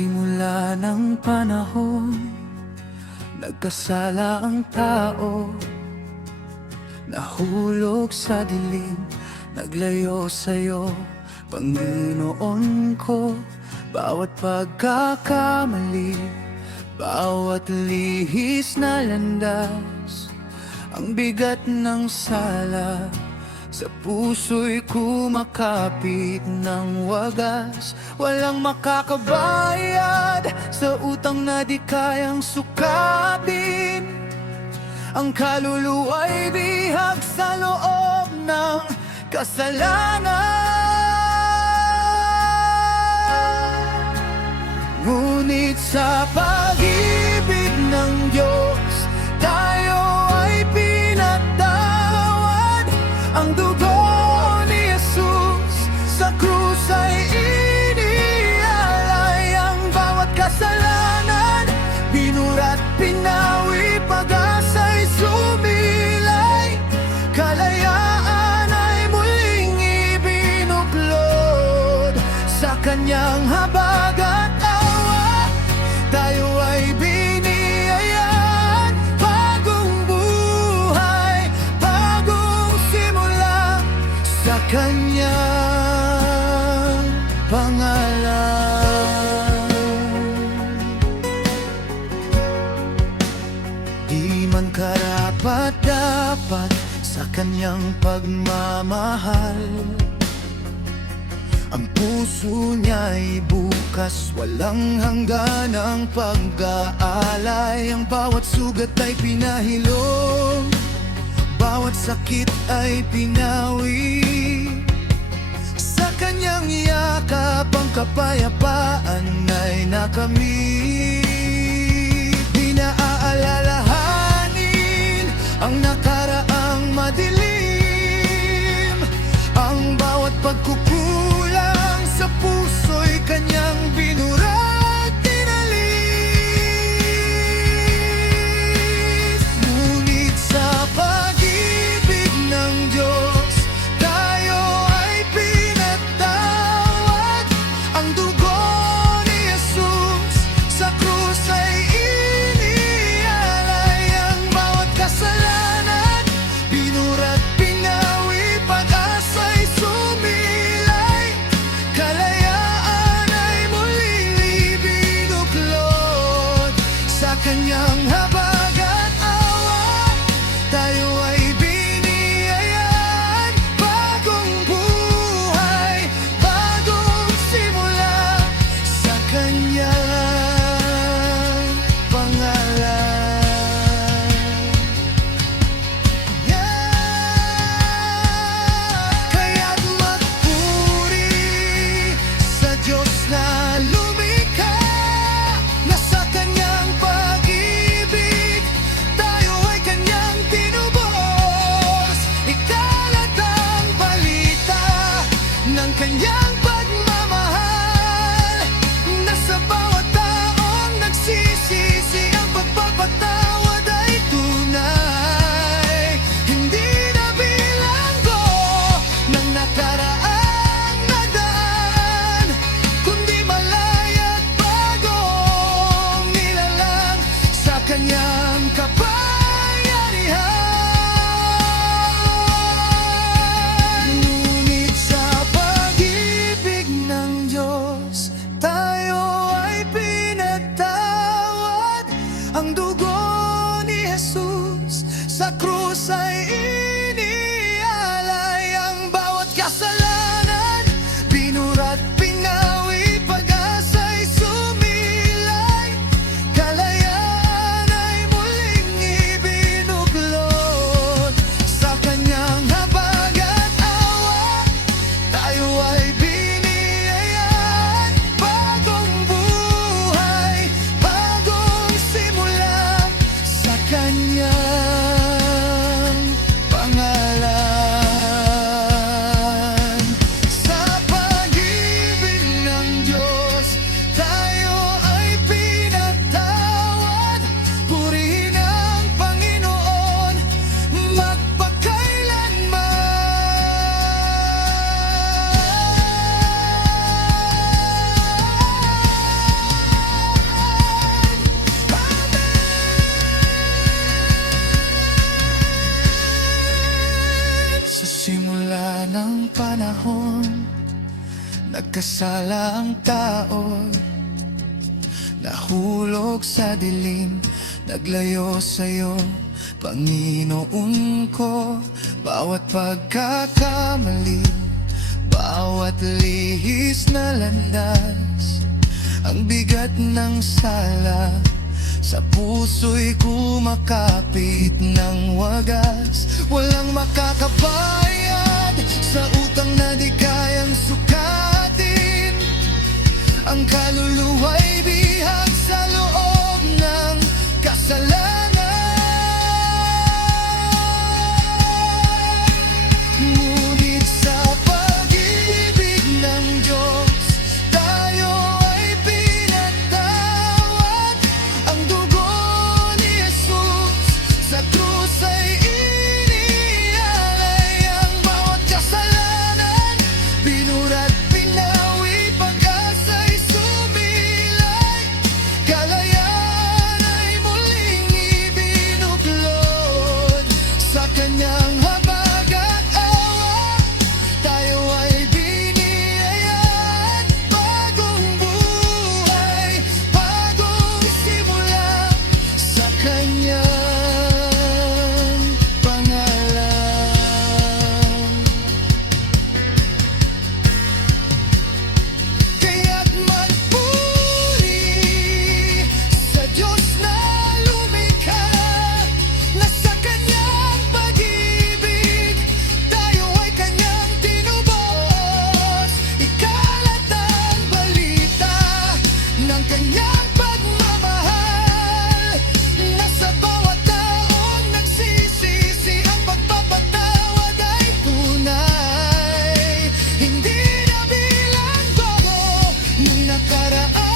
simula ng panahon, nagkasala ang tao. Nahulog sa dilim, naglayo sa'yo, Panginoon ko. Bawat pagkakamali, bawat lihis na landas, ang bigat ng sala sa puso'y kumakapit ng wagas. Walang makakabayad sa utang na di kayang sukatin. Ang kaluluwa'y bihag sa loob ng kasalanan. Ngunit sa pag-ibig ng Diyos, tayo ay pinatawad. Ang dugo ni Jesus sa krus ay inialay. Ang bawat kasalanan, binurat, pinawi, pag-asa'y sumilay. Kalayaan ay muling ibinuklod sa kanyang habag at awa. Tayo ay biniyayaan, bagong buhay, bagong simula sa kanyang pangalan. Di man karapat-dapat sa kanyang pagmamahal, ang puso niya'y bukas, walang hangganang pag-aalay. Ang bawat sugat ay pinahilom, bawat sakit ay pinawi. Sa kanyang yakap ang kapayapaan ay nakamit. Di na aalalahanin ang nakaraang madilim. Ang bawat pagkukulang sa puso'y kanyang binurat, tinalis. Ngunit sa pag-ibig ng Diyos, tayo ay pinatawad. Ang dugo ni Jesus sa krus ay inialay. Ang bawat kasalanan, binurat, pinawi, pag-asa'y sumilay. Kalayaan ay muling ibinuklod sa kanyang habag at awa. Tayo ay biniyayaan, bagong buhay, bagong simula sa kanyang pangalan. Kaya't magpuri sa Diyos na lumikha, na sa kanyang pag-ibig tayo ay kanyang tinubos. Ikalat ang balita ng kanyang pagmamahal, na sa bawat nagkasala ang tao, nahulog sa dilim, naglayo sa'yo, Panginoon ko. Bawat pagkakamali, bawat lihis na landas, ang bigat ng sala sa puso'y kumakapit ng wagas. Walang makakabayad sa utang na di kayang sukatin. Ang kaluluwa'y bihag sa loob ng kasalanan. Ngunit sa pag-ibig ng Diyos, tayo ay pinatawad. Ang dugo ni Jesus sa krus ay inialay. Ang bawat kasalanan, binurat, pinawi, pag-asa'y sumilay. Kalayaan ay muling ibinuklod sa kanyang habag at awa. Tayo ay biniyayaan, bagong buhay, bagong simula sa kanyang pangalan. Kaya't magpuri sa Diyos na lumikha, na sa kanyang pag-ibig tayo ay kanyang tinubos. Ikalat ang balita ng kanyang pagmamahal, na sa bawat taong nagsisisi ang pagpapatawad ay tunay. Hindi na bilang gogo ng nakaraan.